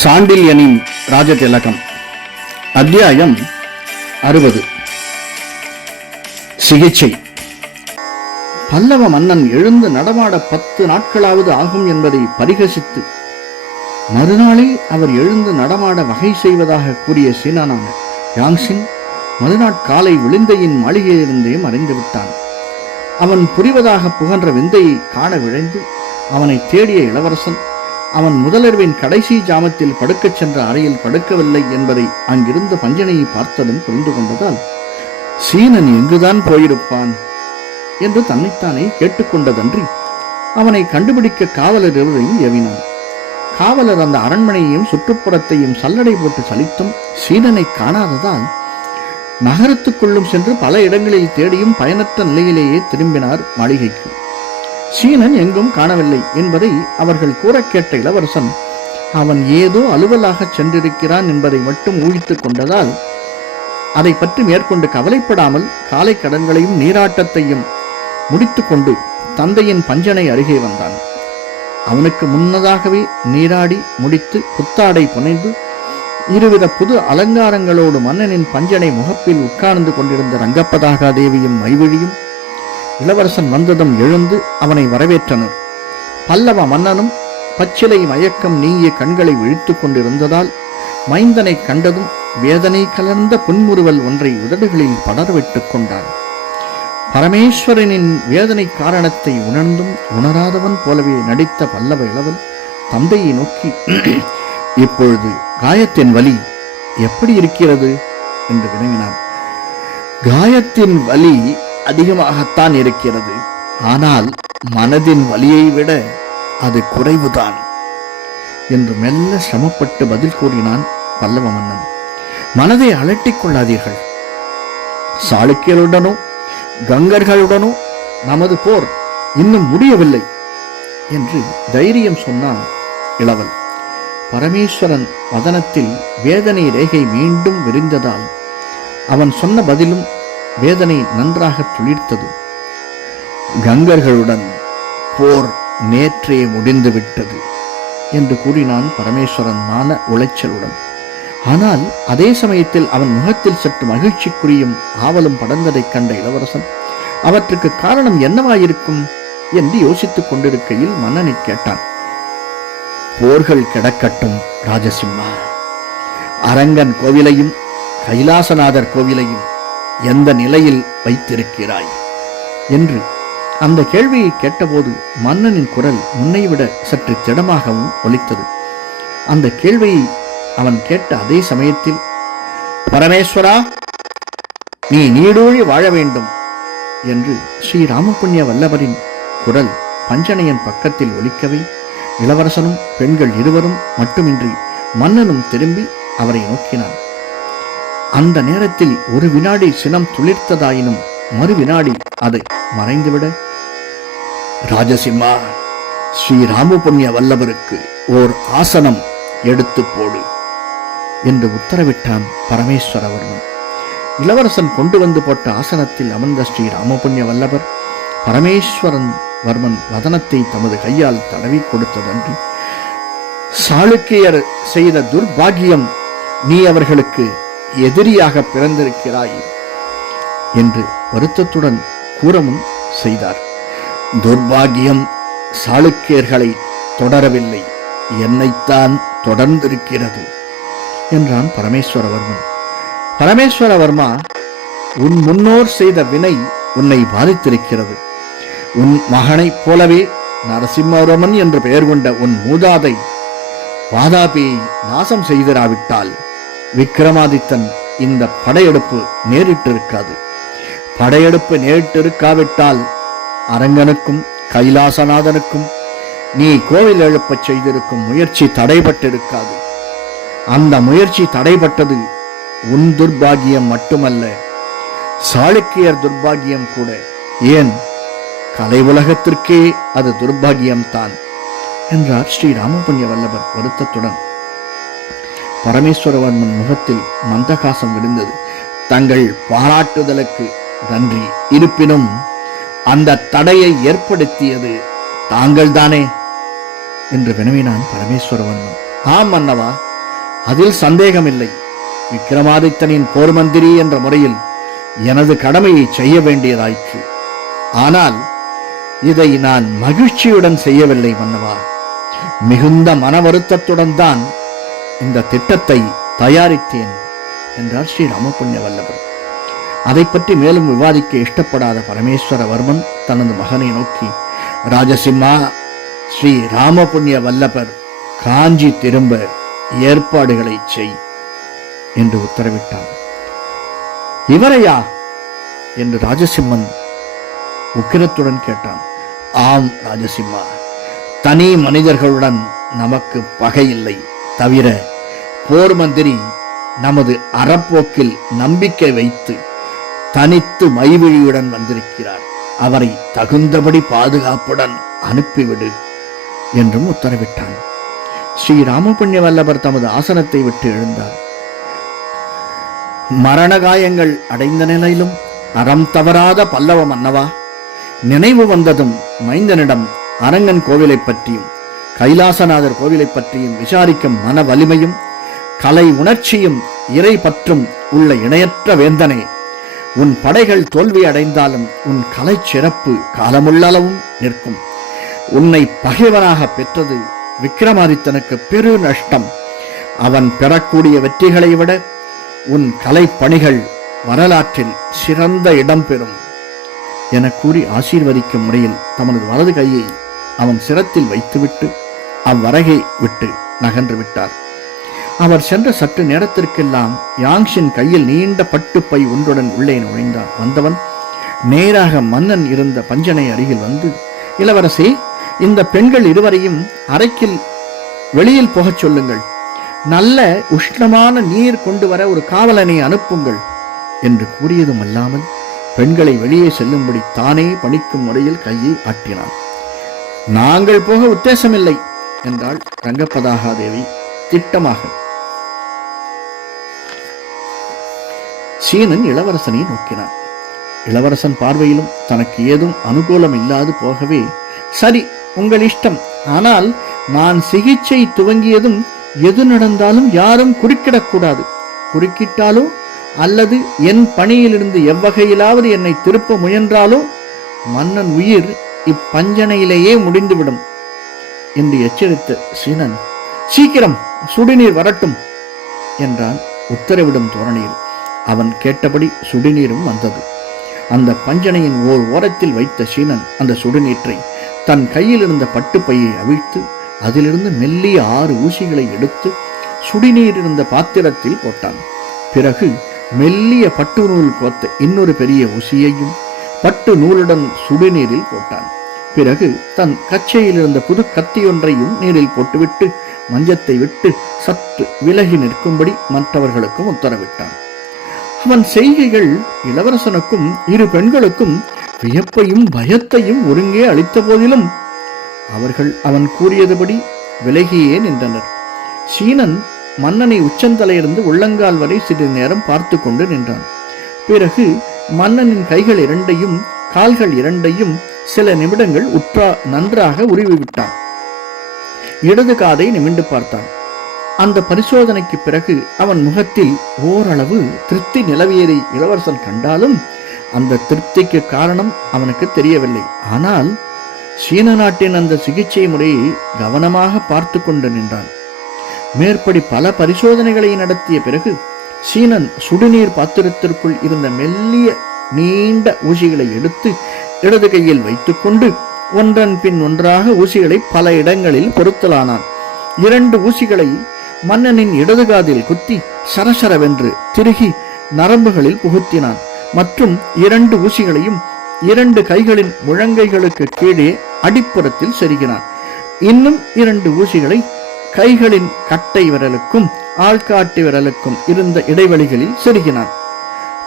சாண்டில்யனின் ராஜதிலகம் அத்தியாயம் அறுபது. சிகிச்சை. பல்லவ மன்னன் எழுந்து நடமாட பத்து நாட்களாவது ஆகும் என்பதை பரிகசித்து மறுநாளே அவர் எழுந்து நடமாட வகை செய்வதாக கூறிய சீனானான யாங்சிங் மறுநாட் காலை விழுந்தையின் மாளிகையிலிருந்தே மறைந்து விட்டான் அவன் புரிவதாக புகன்ற விந்தையை காண விழைந்து அவனை தேடிய இளவரசன் அவன் முதலர்வின் கடைசி ஜாமத்தில் படுக்கச் சென்ற அறையில் படுக்கவில்லை என்பதை அங்கிருந்த பஞ்சனையை பார்த்ததும் புரிந்து கொண்டதால் சீனன் எங்குதான் போயிருப்பான்? என்று தன்னைத்தானே கேட்டுக்கொண்டதன்றி அவனை கண்டுபிடிக்க காவலர் இருவரையும் ஏவினான். காவலர் அந்த அரண்மனையையும் சுற்றுப்புறத்தையும் சல்லடை போட்டு சலித்தும் சீனனை காணாததால் நகரத்துக்குள்ளும் சென்று பல இடங்களில் தேடியும் பயனற்ற நிலையிலேயே திரும்பினார் மாளிகைக்கு. சீனன் எங்கும் காணவில்லை என்பதை அவர்கள் கூறக் கேட்ட இளவரசன் அவன் ஏதோ அலுவலாகச் சென்றிருக்கிறான் என்பதை மட்டும் ஊகித்துக் கொண்டதால் அதை பற்றி மேற்கொண்டு கவலைப்படாமல் காலை கடன்களையும் நீராட்டத்தையும் முடித்துக்கொண்டு தந்தையின் பஞ்சனை அருகே வந்தான். அவனுக்கு முன்னதாகவே நீராடி முடித்து புத்தாடை புனைந்து இருவித புது அலங்காரங்களோடு மன்னனின் பஞ்சனை முகப்பில் உட்கார்ந்து கொண்டிருந்த ரங்கப்பதாகா தேவியும் மைவழியும் இளவரசன் வந்ததும் எழுந்து அவனை வரவேற்றனர். பல்லவ மன்னனும் பச்சிலை மயக்கம் நீங்கிய கண்களை விழித்துக் கொண்டிருந்ததால் மைந்தனை கண்டதும் வேதனை கலர்ந்த புன்முறுவல் ஒன்றை உதடுகளில் படர்விட்டுக் கொண்டான். பரமேஸ்வரனின் வேதனை காரணத்தை உணர்ந்தும் உணராதவன் போலவே நடித்த பல்லவ இளவல் தந்தையை நோக்கி இப்பொழுது காயத்தின் வலி எப்படி இருக்கிறது? என்று வினவினான். காயத்தின் வலி அதிகமாகத்தான் இருக்கிறது. ஆனால் மனதின் வலியை விட அது குறைவுதான் என்று மெல்ல சிரமப்பட்டு பதில் கூறினான் பல்லவ மன்னன் மனதை அலட்டிக் கொள்ளாதீர்கள். சாளுக்கியருடனோ கங்கர்களுடனோ நமது போர் இன்னும் முடியவில்லை என்று தைரியம் சொன்னான் இளவல். பரமேஸ்வரன் வதனத்தில் வேதனை ரேகை மீண்டும் விரிந்ததால் அவன் சொன்ன பதிலும் வேதனை நன்றாக துளிர்த்தது. கங்கர்களுடன் போர் நேற்றே முடிந்துவிட்டது என்று கூறினான் பரமேஸ்வரன் மான உளைச்சலுடன். ஆனால் அதே சமயத்தில் அவன் முகத்தில் சற்று மகிழ்ச்சிக்குரியும் ஆவலும் படர்ந்ததைக் கண்ட இளவரசன் அவற்றுக்கு காரணம் என்னவாயிருக்கும்? என்று யோசித்துக் கொண்டிருக்கையில் மன்னனை கேட்டான். போர்கள் கிடக்கட்டும் ராஜசிம்மா. அரங்கன் கோவிலையும் கைலாசநாதர் கோவிலையும் எந்த நிலையில் வைத்திருக்கிறாய்? என்று அந்த கேள்வியை கேட்டபோது மன்னனின் குரல் முன்னைவிட சற்று திடமாகவும் ஒலித்தது. அந்த கேள்வியை அவன் கேட்ட அதே சமயத்தில் பரமேஸ்வரா நீ நீடூழி வாழ வேண்டும் என்று ஸ்ரீ ராமபுண்ணிய வல்லவரின் குரல் பஞ்சனையன் பக்கத்தில் ஒலிக்கவே இளவரசனும் பெண்கள் இருவரும் மட்டுமின்றி மன்னனும் திரும்பி அவரை நோக்கினான். அந்த நேரத்தில் ஒரு வினாடி சினம் துளிர்த்ததாயினும் மறு வினாடி அதை மறைந்துவிட. ராஜசிம்மா ஸ்ரீ ராமபுண்ணிய வல்லவருக்கு ஓர் ஆசனம் எடுத்து போடு என்று உத்தரவிட்டான் பரமேஸ்வரவர்மன். இளவரசன் கொண்டு வந்து போட்ட ஆசனத்தில் அமர்ந்த ஸ்ரீ ராமபுண்ணிய வல்லவர் பரமேஸ்வரன் வர்மன் வதனத்தை தமது கையால் தடவி கொடுத்ததன்றி சாளுக்கியர் செய்த துர்பாகியம் நீ அவர்களுக்கு எதிரியாக பிறந்திருக்கிறாய் என்று வருத்தத்துடன் கூறவும் செய்தார். துர்பாகியம் சாளுக்கியர்களை தொடரவில்லை. என்னைத்தான் தொடர்ந்திருக்கிறது என்றான் பரமேஸ்வரவர்மன். பரமேஸ்வரவர்மா உன் முன்னோர் செய்த வினை உன்னை பாதித்திருக்கிறது. உன் மகனைப் போலவே நரசிம்மரமன் என்று பெயர் கொண்ட உன் மூதாதை வாதாபியை நாசம் செய்திராவிட்டால் விக்ரமாதித்தன் இந்த படையெடுப்பு நேரிட்டிருக்காது. படையெடுப்பு நேரிட்டிருக்காவிட்டால் அரங்கனுக்கும் கைலாசநாதனுக்கும் நீ கோவில் எழுப்பச் செய்திருக்கும் முயற்சி தடைபட்டிருக்காது. அந்த முயற்சி தடைபட்டது உன் துர்பாகியம் மட்டுமல்ல சாளுக்கியர் துர்பாகியம் கூட. ஏன்? கலை உலகத்திற்கே அது துர்பாகியம்தான் என்றார் ஸ்ரீ ராமபுண்ணிய வல்லவர் வருத்தத்துடன். பரமேஸ்வரவர்மன் முகத்தில் மந்தகாசம் விழுந்தது. தங்கள் பாராட்டுதலுக்கு நன்றி. இருப்பினும் அந்த தடையை ஏற்படுத்தியது தாங்கள்தானே? என்று வினவினான் பரமேஸ்வரவர்மன். ஆம் மன்னவா அதில் சந்தேகமில்லை. விக்ரமாதித்தனின் போர் மந்திரி என்ற முறையில் எனது கடமையை செய்ய வேண்டியதாயிற்று. ஆனால் இதை நான் மகிழ்ச்சியுடன் செய்யவில்லை மன்னவா. மிகுந்த மன வருத்தத்துடன் தான் இந்த திட்டத்தை தயாரித்தேன் என்றார் ஸ்ரீ ராமபுண்ணிய வல்லவர் அதை பற்றி மேலும் விவாதிக்க இஷ்டப்படாத பரமேஸ்வரவர்மன் தனது மகனை நோக்கி ராஜசிம்மா ஸ்ரீ ராமபுண்ணிய வல்லபர் காஞ்சி திரும்ப ஏற்பாடுகளை செய் என்று உத்தரவிட்டான். இவரையா? என்று ராஜசிம்மன் உக்கிரத்துடன் கேட்டான். ஆம் ராஜசிம்மா. தனி மனிதர்களுடன் நமக்கு பகை இல்லை. தவிர போர் மந்திரி நமது அறப்போக்கில் நம்பிக்கை வைத்து தனித்து மைவிழியுடன் வந்திருக்கிறார். அவரை தகுந்தபடி பாதுகாப்புடன் அனுப்பிவிடு என்றும் உத்தரவிட்டான். ஸ்ரீ ராமபுண்ணிய வல்லவர் தமது ஆசனத்தை விட்டு எழுந்தார். மரண காயங்கள் அடைந்த நிலையிலும் அறம் தவறாத பல்லவ மன்னவா? நினைவு வந்ததும் மைந்தனிடம் அரங்கன் கோவிலை பற்றியும் கைலாசநாதர் கோவிலை பற்றியும் விசாரிக்கும் மன வலிமையும் கலை உணர்ச்சியும் இறை பற்றும் உள்ள இணையற்ற வேந்தனே. உன் படைகள் தோல்வி அடைந்தாலும் உன் கலை சிறப்பு காலமுள்ளளவும் நிற்கும். உன்னை பகைவனாக பெற்றது விக்ரமாதித்தனுக்கு பெரு நஷ்டம். அவன் பெறக்கூடிய வெற்றிகளை விட உன் கலைப்பணிகள் வரலாற்றில் சிறந்த இடம் பெறும். என கூறி ஆசீர்வதிக்கும் முறையில் தமது வலது கையை அவன் சிரத்தில் வைத்துவிட்டு அவ்வரகை விட்டு நகன்று விட்டார். அவர் சென்ற சற்று நேரத்திற்கெல்லாம் யாங்ஷின் கையில் நீண்ட பட்டுப்பை ஒன்றுடன் உள்ளே நுழைந்தான் வந்தவன் நேராக மன்னன் இருந்த பஞ்சனை அருகில் வந்து இளவரசி இந்த பெண்கள் இருவரையும் அறைக்கில் வெளியில் போகச் சொல்லுங்கள். நல்ல உஷ்ணமான நீர் கொண்டு வர ஒரு காவலனை அனுப்புங்கள் என்று கூறியதும் அல்லாமல் பெண்களை வெளியே செல்லும்படி தானே பணிக்கும் முறையில் கையை ஆட்டினான். நாங்கள் போக உத்தேசமில்லை என்றாள் ரங்கப்பதாகாதேவி திட்டமாக. சீனன் இளவரசனை நோக்கினான். இளவரசன் பார்வையிலும் தனக்கு ஏதும் அனுகூலம் இல்லாது போகவே சரி உங்கள் இஷ்டம். ஆனால் நான் சிகிச்சை துவங்கியதும் எது நடந்தாலும் யாரும் குறுக்கிடக்கூடாது. குறுக்கிட்டாலோ அல்லது என் பணியிலிருந்து எவ்வகையிலாவது என்னை திருப்ப முயன்றாலோ மன்னன் உயிர் இப்பஞ்சனையிலேயே முடிந்துவிடும் என்று எச்சரித்த சீனன். சீக்கிரம் சுடுநீர் வரட்டும் என்றான் உத்தரவிடும் தோரணியில். அவன் கேட்டபடி சுடுநீரும் வந்தது. அந்த பஞ்சனையின் ஓர் ஓரத்தில் வைத்த சீனன் அந்த சுடுநீற்றை தன் கையில் இருந்த பட்டுப்பையை அவிழ்த்து அதிலிருந்து மெல்லிய ஆறு ஊசிகளை எடுத்து சுடிநீர் இருந்த பாத்திரத்தில் போட்டான். பிறகு மெல்லிய பட்டு நூல் கோத்த இன்னொரு பெரிய ஊசியையும் பட்டு நூலுடன் சுடுநீரில் போட்டான். பிறகு தன் கச்சையில் இருந்த புது கத்தியொன்றையும் நீரில் போட்டுவிட்டு மஞ்சத்தை விட்டு சற்று விலகி நிற்கும்படி மற்றவர்களுக்கும் உத்தரவிட்டான். அவன் செய்கைகள் இளவரசனுக்கும் இரு பெண்களுக்கும் வியப்பையும் பயத்தையும் ஒருங்கே அளித்த போதிலும் அவர்கள் அவன் கூறியதுபடி விலகியே நின்றனர். சீனன் மன்னனை உச்சந்தலையிலிருந்து உள்ளங்கால் வரை சிறிது நேரம் பார்த்து கொண்டு நின்றான். பிறகு மன்னனின் கைகள் இரண்டையும் கால்கள் இரண்டையும் சில நிமிடங்கள் உற்றா நன்றாக உருவி விட்டான். இடது காதை நிமிண்டு பார்த்தான். அந்த பரிசோதனைக்கு பிறகு அவன் முகத்தில் ஓரளவு திருப்தி நிலவியதை இளவரசன் கண்டாலும் அந்த திருப்திக்கு காரணம் அவனுக்கு தெரியவில்லை. ஆனால் சீன நாட்டின் அந்த சிகிச்சை முறையை கவனமாக பார்த்து கொண்டு நின்றான். மேற்படி பல பரிசோதனைகளை நடத்திய பிறகு சீனன் சுடுநீர் பாத்திரத்திற்குள் இருந்த மெல்லிய நீண்ட ஊசிகளை எடுத்து இடது கையில் வைத்துக்கொண்டு ஒன்றன் பின் ஒன்றாக ஊசிகளை பல இடங்களில் பொருத்தலானான். இரண்டு ஊசிகளை மன்னனின் இடது காதில் குத்தி சரசரவென்று திருகி நரம்புகளில் புகுத்தினான். மற்றும் இரண்டு ஊசிகளையும் இரண்டு கைகளின் முழங்கைகளுக்கு கீழே அடிப்புறத்தில் செருகினான். இன்னும் இரண்டு ஊசிகளை கைகளின் கட்டை விரலுக்கும் ஆள்காட்டி விரலுக்கும் இருந்த இடைவெளிகளில் செருகினான்.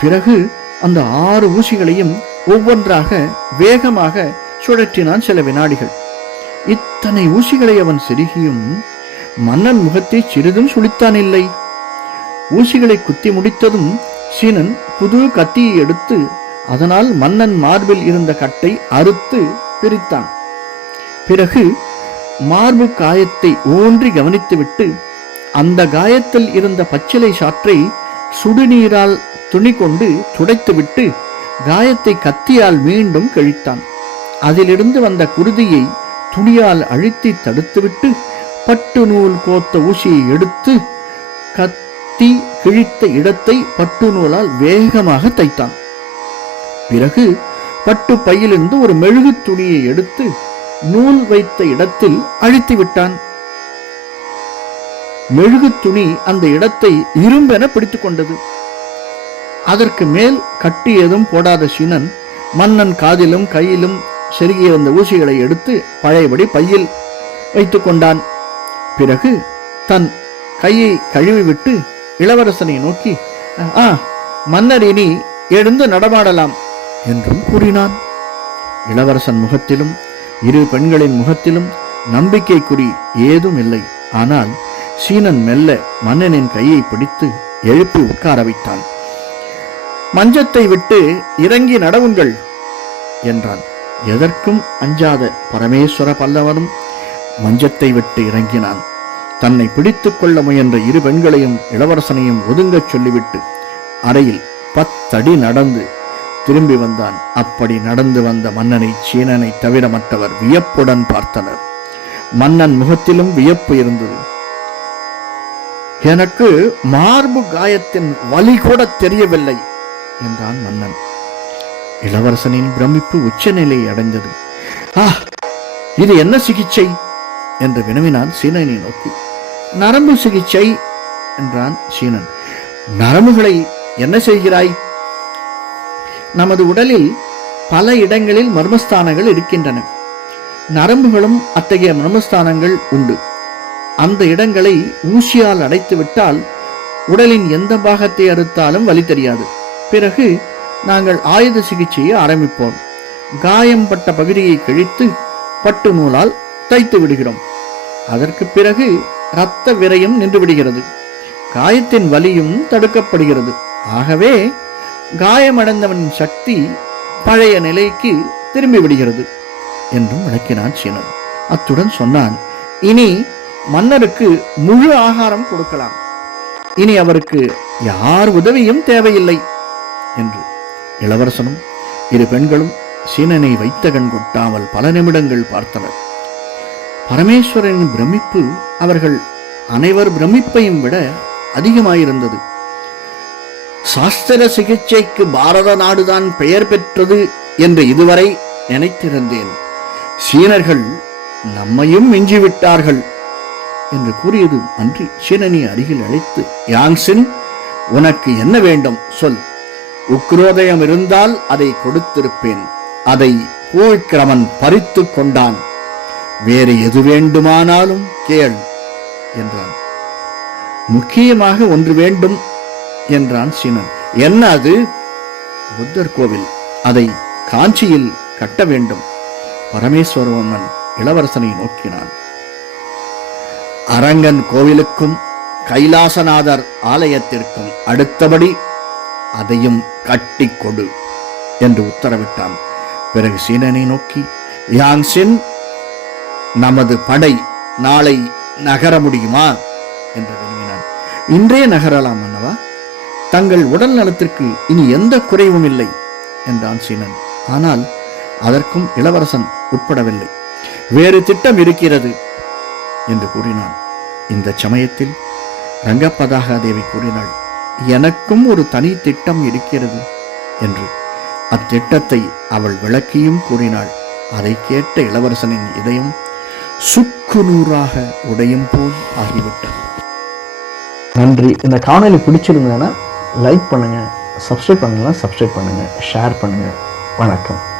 பிறகு அந்த ஆறு ஊசிகளையும் ஒவ்வொன்றாக வேகமாக சுழற்றினான் சில வினாடிகள். இத்தனை ஊசிகளை அவன் செருகியும் மன்னன் முகத்தை சிறிதும் சுளித்தான் இல்லை. ஊசிகளை குத்தி முடித்ததும் சீனன் புது கத்தியை எடுத்து அதனால் மன்னன் மார்பில் இருந்த கட்டை அறுத்து பிரித்தான். பிறகு மார்பு காயத்தை ஊன்றி கவனித்துவிட்டு அந்த காயத்தில் இருந்த பச்சிலை சாற்றை சுடுநீரால் துணி கொண்டு துடைத்துவிட்டு காயத்தை கத்தியால் மீண்டும் கழித்தான். அதிலிருந்து வந்த குருதியை துணியால் அழுத்தி தடுத்துவிட்டு பட்டு நூல் கோத்த ஊசியை எடுத்து கத்தி கிழித்த இடத்தை பட்டு நூலால் வேகமாக தைத்தான். பிறகு பட்டு பையிலிருந்து ஒரு மெழுகு துணியை எடுத்து நூல் வைத்த இடத்தில் அழித்து விட்டான். மெழுகு துணி அந்த இடத்தை இரும்பென பிடித்துக் கொண்டது. அதற்கு மேல் கட்டி ஏதும் போடாத சீனன் மன்னன் காதிலும் கையிலும் செருகியிருந்த ஊசிகளை எடுத்து பழையபடி பையில் வைத்து கொண்டான். பிறகு தன் கையை கழுவிவிட்டு இளவரசனை நோக்கி ஆ மன்னர் இனி எழுந்து நடமாடலாம் என்றும் கூறினான். இளவரசன் முகத்திலும் இரு பெண்களின் முகத்திலும் நம்பிக்கைக்குறி ஏதும் இல்லை. ஆனால் சீனன் மெல்ல மன்னனின் கையை பிடித்து எழுப்பி உட்கார வைத்தான். மஞ்சத்தை விட்டு இறங்கி நடவுங்கள் என்றான். எதற்கும் அஞ்சாத பரமேஸ்வர பல்லவனும் மஞ்சத்தை விட்டு இறங்கினான். தன்னை பிடித்துக் கொள்ள முயன்ற இரு பெண்களையும் இளவரசனையும் ஒதுங்கச் சொல்லிவிட்டு அறையில் பத்தடி நடந்து திரும்பி வந்தான். அப்படி நடந்து வந்த மன்னனை சீனனை தவிர மற்றவர் வியப்புடன் பார்த்தனர். மன்னன் முகத்திலும் வியப்பு இருந்தது. எனக்கு மார்பு காயத்தின் வலி கூட தெரியவில்லை என்றான் மன்னன். இளவரசனின் பிரமிப்பு உச்சநிலை அடைந்தது. ஆ இது என்ன சிகிச்சை? என்று வினவினான் சீனனை நோக்கி. நரம்பு சிகிச்சை என்றான் சீனன். நரம்புகளை என்ன செய்கிறாய்? நமது உடலில் பல இடங்களில் மர்மஸ்தானங்கள் இருக்கின்றன. நரம்புகளும் அத்தகைய மர்மஸ்தானங்கள் உண்டு. அந்த இடங்களை ஊசியால் அடைத்து விட்டால் உடலின் எந்த பாகத்தை அறுத்தாலும் வலி தெரியாது. பிறகு நாங்கள் ஆயுத சிகிச்சையை ஆரம்பிப்போம். காயம்பட்ட பகுதியை கிழித்து பட்டு நூலால் தைத்து விடுகிறோம். அதற்கு பிறகு இரத்த விரயம் நின்று விடுகிறது காயத்தின் வலியும் தடுக்கப்படுகிறது. ஆகவே காயமடைந்தவனின் சக்தி பழைய நிலைக்கு திரும்பி விடுகிறது என்றும் விளக்கினான் சீனன். அத்துடன் சொன்னான் இனி மன்னருக்கு முழு ஆகாரம் கொடுக்கலாம். இனி அவருக்கு யார் உதவியும் தேவையில்லை என்று இளவரசனும் இரு பெண்களும் சீனனை வைத்த கண் கொட்டாமல் பல நிமிடங்கள் பார்த்தனர். பரமேஸ்வரனின் பிரமிப்பு அவர்கள் அனைவர் பிரமிப்பையும் விட அதிகமாயிருந்தது. சாஸ்திர சிகிச்சைக்கு பாரத நாடுதான் பெயர் பெற்றது என்று இதுவரை நினைத்திருந்தேன். சீனர்கள் நம்மையும் மிஞ்சிவிட்டார்கள் என்று கூறியது அன்றி சீனனை அருகில் அழைத்து யாங்சின் உனக்கு என்ன வேண்டும்? சொல். உக்ரோதயம் இருந்தால் அதை கொடுத்திருப்பேன். அதை பூவிக்கிரமன் பறித்து கொண்டான். வேறு எது வேண்டுமானாலும் கேள் என்றான். முக்கியமாக ஒன்று வேண்டும் என்றான் சீனன். என்ன அது? புத்தர் கோவில். அதை காஞ்சியில் கட்ட வேண்டும். பரமேஸ்வரவர்மன் இளவரசனை நோக்கினான். அரங்கன் கோவிலுக்கும் கைலாசநாதர் ஆலயத்திற்கும் அடுத்தபடி அதையும் கட்டி கொடு என்று உத்தரவிட்டான். பிறகு சீனனை நோக்கி யாங்சின் நமது படை நாளை நகர முடியுமா? என்று வினவினான். இன்றே நகரலாம் அண்ணவா. தங்கள் உடல் நலத்திற்கு இனி எந்த குறைவும் இல்லை என்றான் சீனன். ஆனால் அதற்கும் இளவரசன் உட்படவில்லை. வேறு திட்டம் இருக்கிறது என்று கூறினான். இந்த சமயத்தில் ரங்கப்பதாகா தேவி கூறினாள் எனக்கும் ஒரு தனி திட்டம் இருக்கிறது என்று. அத்திட்டத்தை அவள் விளக்கியும் கூறினாள். அதை கேட்ட இளவரசனின் இதயம் சுக்கு நூறாக உடையும் போல் ஆகிவிட்டது. நன்றி. இந்த காணொலி பிடிச்சிருந்ததுன்னா லைக் பண்ணுங்கள் சப்ஸ்கிரைப் பண்ணலாம் சப்ஸ்கிரைப் பண்ணுங்கள் ஷேர் பண்ணுங்கள் வணக்கம்.